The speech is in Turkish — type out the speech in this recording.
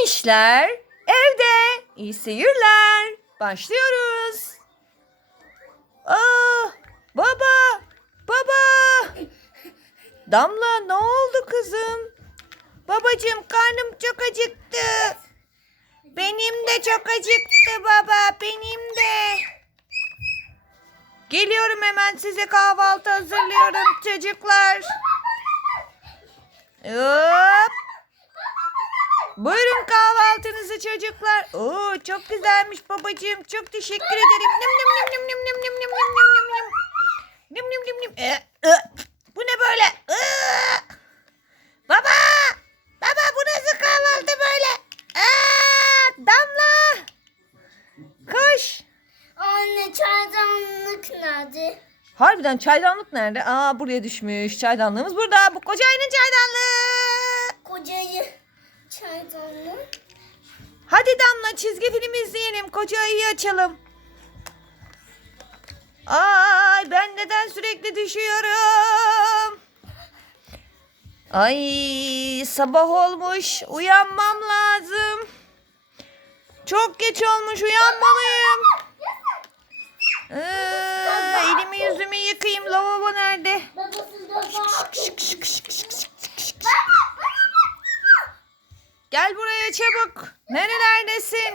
Minişler evde. İyi seyirler. Başlıyoruz. Aa, baba, baba. Damla ne oldu kızım? Babacığım karnım çok acıktı. Benim de çok acıktı baba, benim de. Geliyorum hemen size kahvaltı hazırlıyorum çocuklar. Hop. Buyurun kahvaltınızı çocuklar. Oo çok güzelmiş babacığım. Çok teşekkür ederim. Nim nim nim nim nim nim nim nim nim nim nim nim. Nim nim nim nim. Ee, ı. Bu ne böyle? Iı. Baba! Baba bu nasıl kahvaltı böyle? Aa, Damla! Koş! Anne çaydanlık nerede? Harbiden çaydanlık nerede? Aa buraya düşmüş. Çaydanlığımız burada. Bu koca ayının çaydanlığı. Hadi Damla çizgi film izleyelim. Koca ayıyı açalım. Ay ben neden sürekli düşüyorum? Ay sabah olmuş. Uyanmam lazım. Çok geç olmuş. Uyanmalıyım. Ee, elimi yüzümü yıkayayım. Lavabo Gel buraya çabuk. Nerelerdesin?